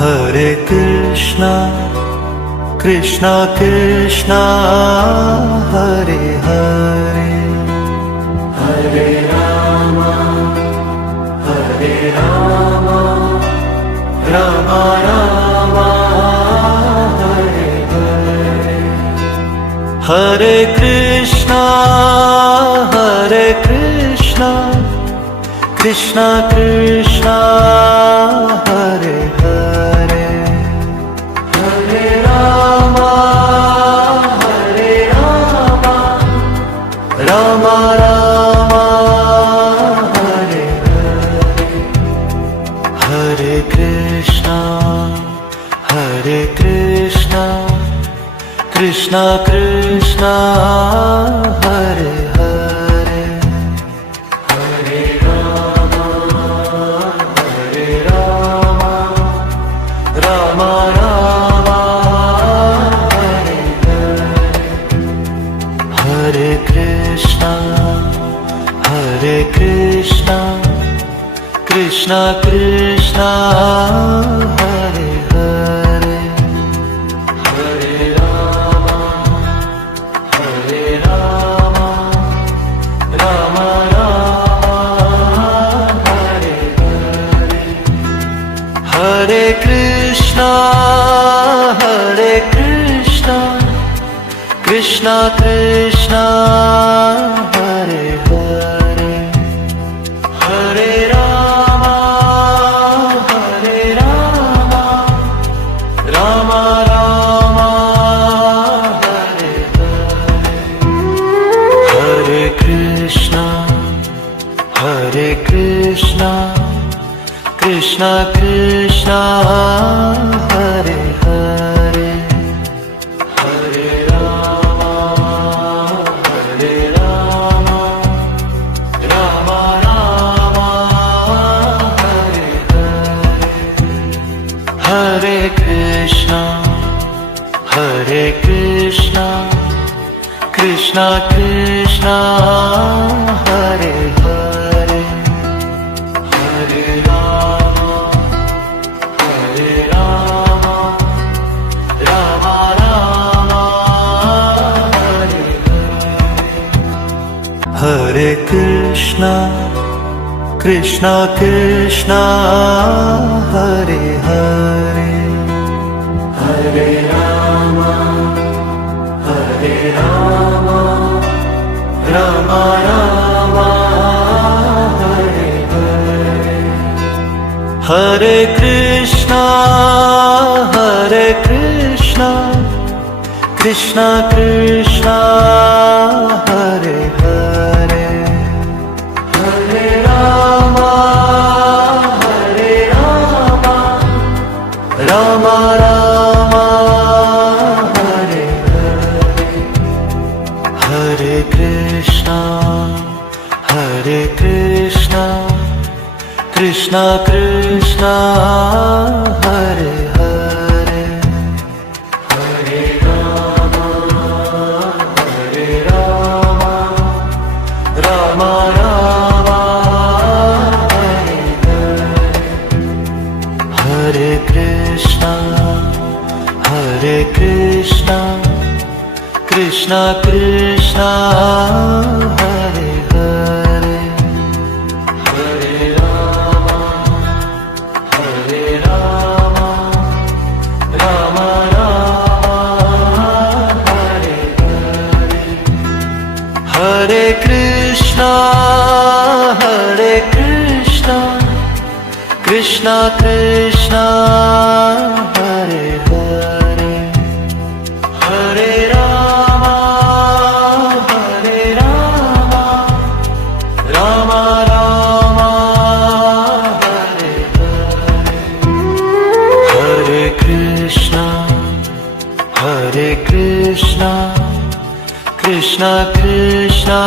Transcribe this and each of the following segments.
Hare Krishna Krishna Krishna Hare Hare Hare Rama Rama Rama Hare Hare Hare Krishna Krishna Krishna Hare Hare Hare Rama Rama Rama Hare Hare Hare Krishna Krishna Krishna Hare Hare Hare Rama Rama Rama Hare Hare Hare Krishna Krishna Krishna Hare Hare Hare Rama Rama Rama Hare Hare Hare Krishna Krishna Krishna Hare Hare Hare Rama Rama Rama Hare Hare Hare Krishna Krishna Krishna Hare Hare Hare Rama Rama Rama Hare Hare Hare Krishna Krishna Krishna Hare Hare Hare Rama Rama Rama Hare Hare Hare Krishna Krishna Hare Hare Hare Rama Rama Rama Hare Hare Hare Krishna Krishna Krishna Hare Hare Hare Rama Rama Rama Hare Hare Hare Krishna Krishna Krishna Hare Hare Hare Rama Rama Rama Hare Hare Hare Krishna Krishna Krishna Hare Hare Hare Rama Rama Rama Hare Hare Hare Krishna Krishna Krishna Hare Hare Hare Rama Rama Rama Hare Hare Hare Krishna Krishna Krishna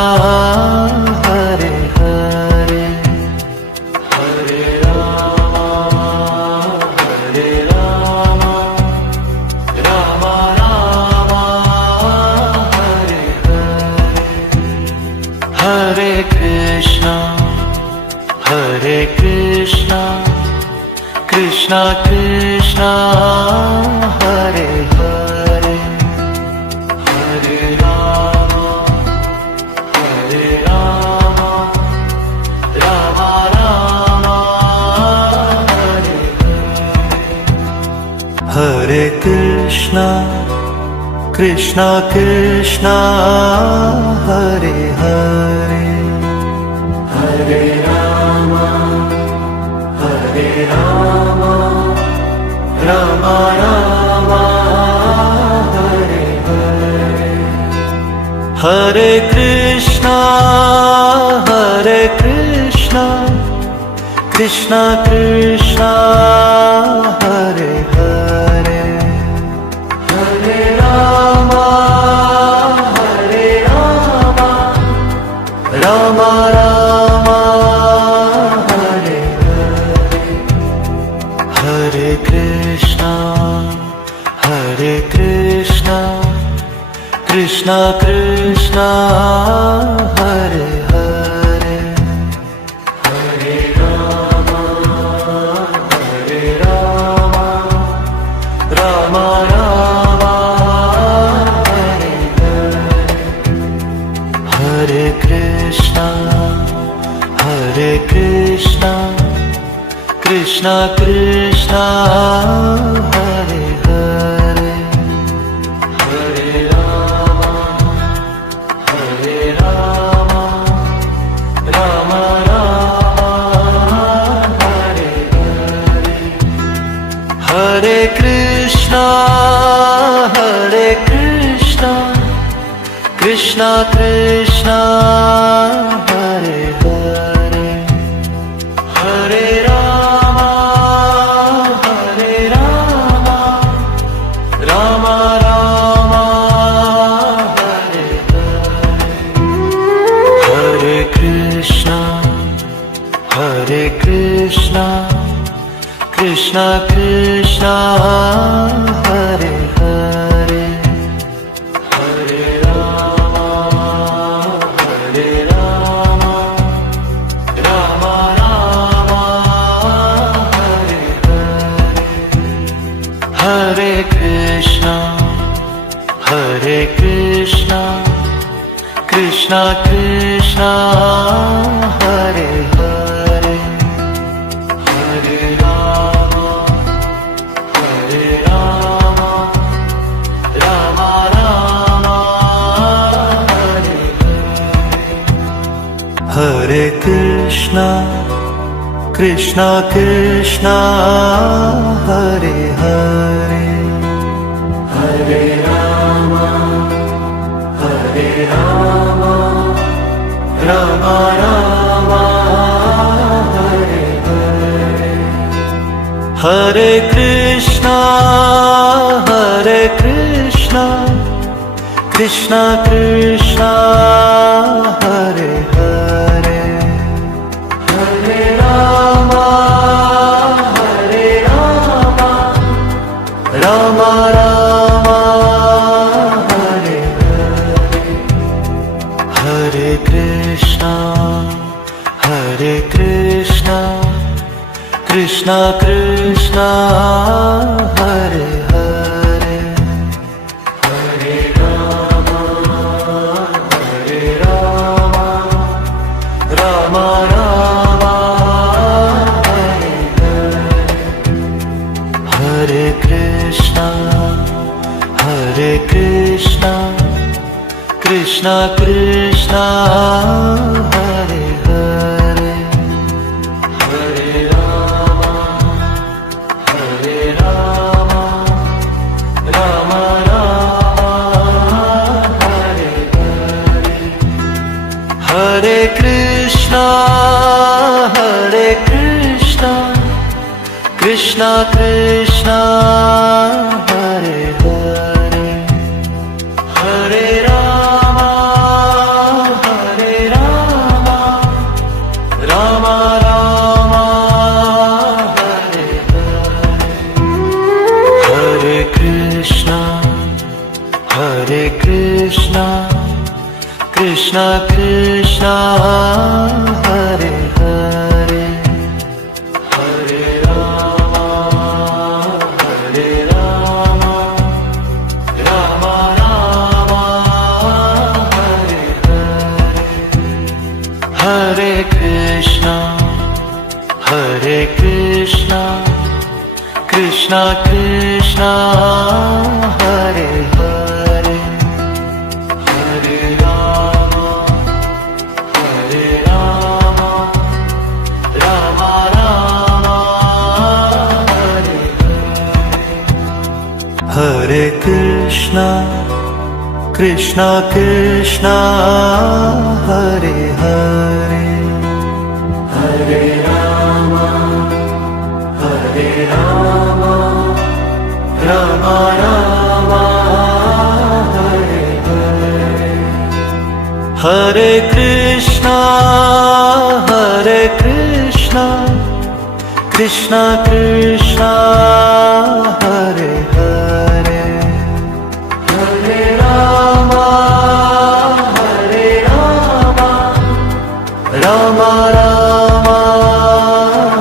Hare Hare Hare Rama Rama Rama Hare Hare Hare Krishna Krishna Krishna Krishna Hare Hare Hare Rama Hare Rama Rama Rama Hare Hare Hare Krishna Krishna Krishna Hare Hare Hare Rama Hare Rama Rama Rama Hare Hare Hare Krishna Krishna Krishna Hare Hare Hare Rama Rama Rama Hare Hare Hare Krishna Krishna Krishna Hare Hare Hare Rama Rama Rama Hare Hare Hare Krishna Krishna Krishna Hare Hare Hare Rama Rama Rama Hare Hare Hare Krishna Krishna Krishna Hare Hare Hare Rama Rama Rama Hare Hare Hare Krishna Krishna Krishna Hare Hare Hare Rama Rama Rama Hare Hare Hare Krishna Krishna Krishna Hare Hare Hare Rama Rama Rama Hare Hare Hare Krishna Krishna Hare Hare Hare Rama Rama Rama Hare Hare Hare Krishna Krishna Krishna Hare Hare Hare Rama Rama Rama Hare Hare Hare Krishna Krishna Krishna Hare Hare Hare Rama Rama Rama Hare Hare Hare Krishna Krishna Krishna Hare Hare Hare Rama Rama Rama Hare Hare Hare Krishna Krishna Krishna Hare Hare Hare Rama Rama Rama Hare Hare Hare Krishna Krishna Krishna Hare Hare Hare Rama Krishna Krishna Hare Hare Hare Rama Hare Rama Rama Rama Hare Hare Hare Krishna Krishna Krishna Hare Hare Hare Rama Hare Rama Rama Rama Hare Hare Hare Krishna Krishna Krishna Hare Hare Hare Rama Rama Rama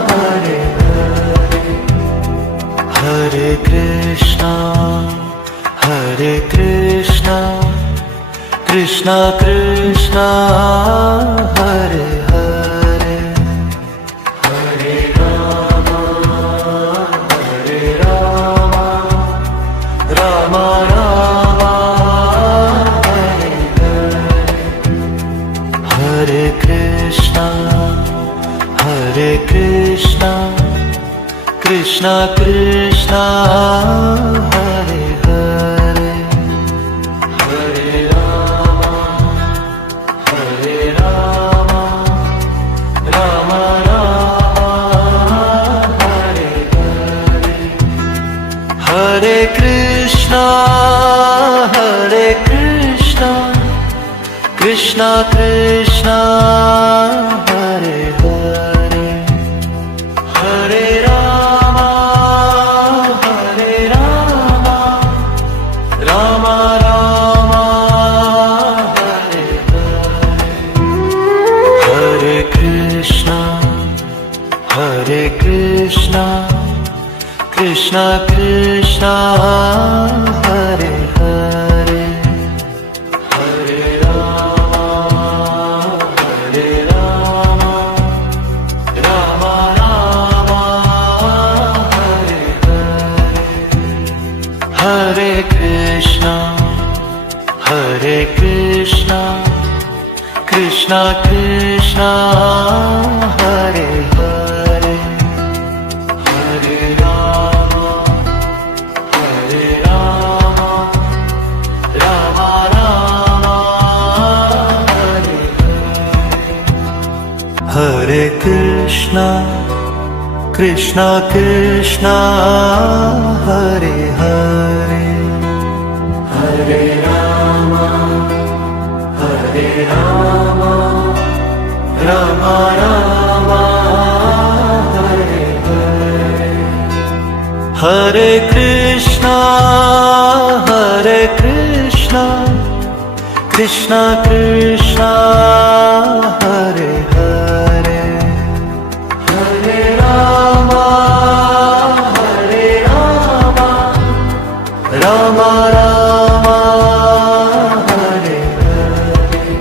Hare Hare Hare Krishna Krishna Krishna Hare Hare Hare Rama Rama Rama Hare Hare Hare Krishna Krishna Krishna Hare Hare Hare Rama Rama Rama Hare Hare Hare Krishna Krishna Krishna Hare Hare Hare Rama Rama Rama Hare Hare Hare Krishna Krishna Krishna Hare Hare Hare Rama Rama Rama Hare Hare Hare Krishna Krishna Krishna Hare Hare Hare Rama Rama Rama Hare Hare Hare Krishna Krishna Hare Hare Hare Rama Rama Rama Hare Hare Hare Krishna Krishna Krishna Hare Hare Hare Rama Rama Rama Hare Hare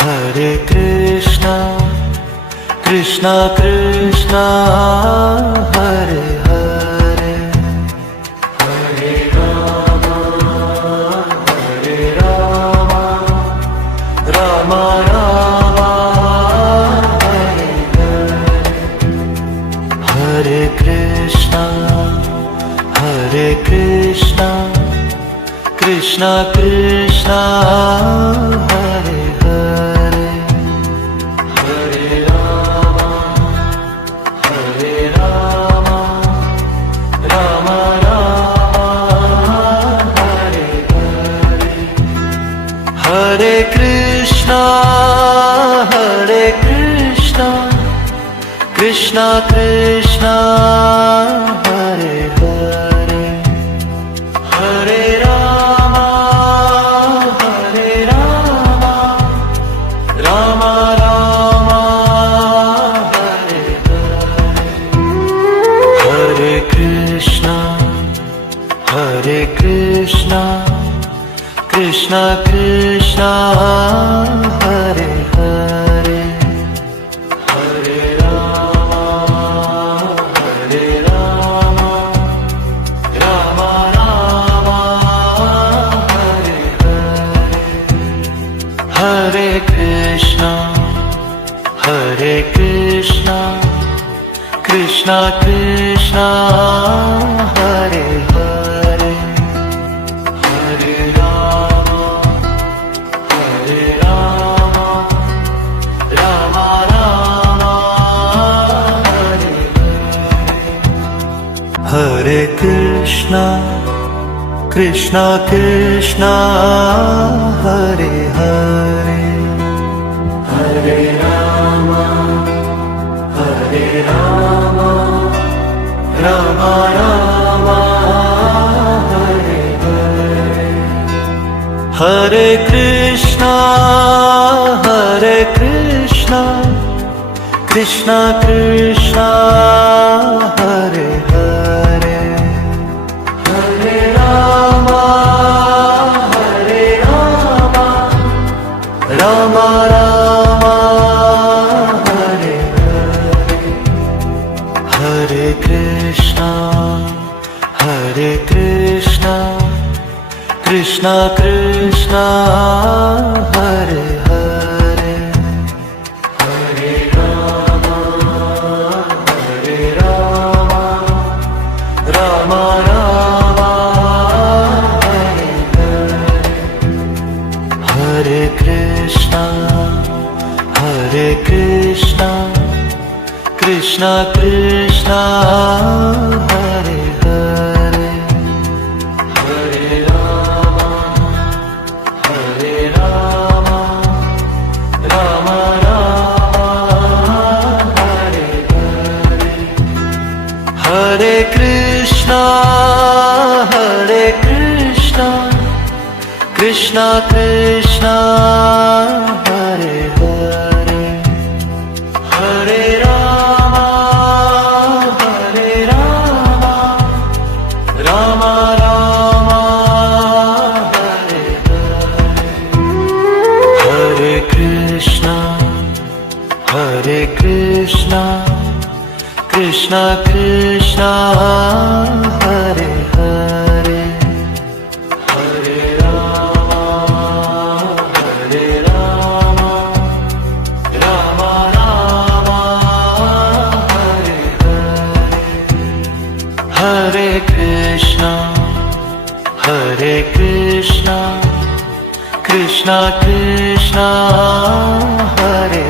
Hare Krishna Krishna Krishna Hare Hare Hare Rama Rama Rama Hare Hare Hare Krishna Krishna Krishna Hare Hare Hare Rama Rama Rama Hare Hare Hare Krishna Krishna Krishna Hare Hare Hare Rama Rama Rama Hare Hare Hare Krishna Krishna Krishna Hare Hare Hare Rama Krishna Krishna Hare Hare Hare Rama Hare Rama Rama Rama Hare Hare Hare Krishna Krishna Krishna Hare Hare Hare Rama Hare Rama Rama Rama Hare Hare Hare Krishna Krishna Krishna Hare Hare Hare Rama Rama Rama Hare Hare Hare Krishna Krishna Krishna Hare Hare Hare Rama Rama Rama Hare Hare Hare Krishna Krishna Krishna Hare Hare Hare Rama Rama Rama Hare Hare Hare Krishna Krishna Krishna Hare Hare Hare Rama Rama Rama Hare Hare Hare Krishna Krishna Krishna Hare Hare Hare Rama Rama Rama Hare Hare Hare Krishna Krishna Krishna Hare